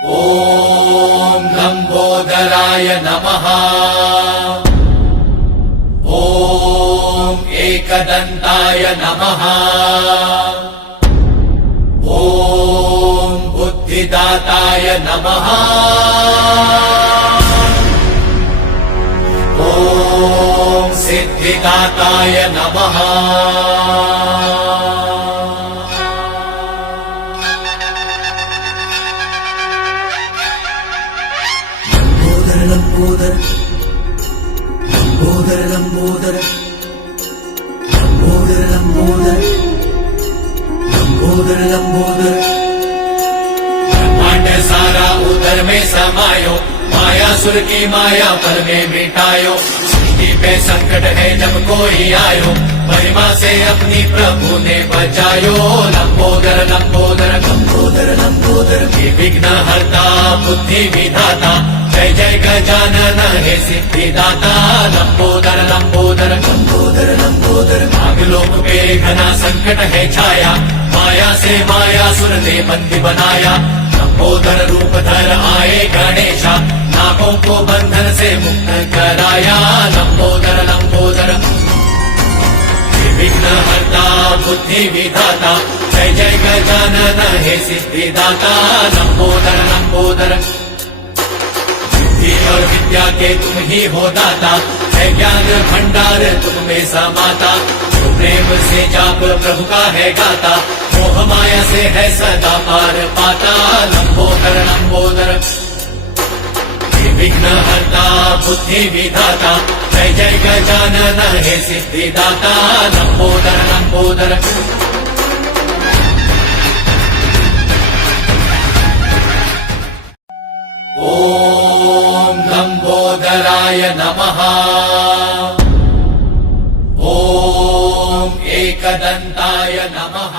ॐ लम्बोदराय नमः। ॐ एकदन्ताय नमः। ॐ बुद्धिदाताय नमः। ॐ सिद्धिदाताय नमः। लंबोदर लंबोदर लंबोदर लंबोदर लंबोदर लंबोदर लंबोदर ब्रह्मांड सारा उदर में समायो, माया सुर की माया पर में मिटायो। सृष्टि पे संकट है जब कोई आयो, महिमा से अपनी प्रभु ने बचायो। लंबोदर लंबोदर लंबोदर लंबोदर विघ्न हरता बुद्धि विधाता, जय जय गजानन हे सिद्धिदाता। लंबोदर लंबोदर लंबोदर लंबोदर नागलोक पे घना संकट है छाया, माया से माया सुर ने बंदी बनाया। लंबोदर रूप धर आए गणेशा, नागों को बंधन से मुक्त कराया। लंबोदर लंबोदर विघ्न हरता बुद्धि विधाता, जय जय गजानन हे सिद्धिदाता। लंबोदर लंबोदर बुद्धि और विद्या के तुम ही हो दाता, है ज्ञान भंडार तुम में समाता। जो प्रेम से जाप प्रभु का है गाता, मोह माया से है सदा पार पाता। लंबोदर लंबोदर विघ्न हरता बुद्धि विधाता, जय जय गजानन हे सिद्धिदाता। लंबोदर लंबोदर ॐ लम्बोदराय नमः। ॐ एकदन्ताय नमः।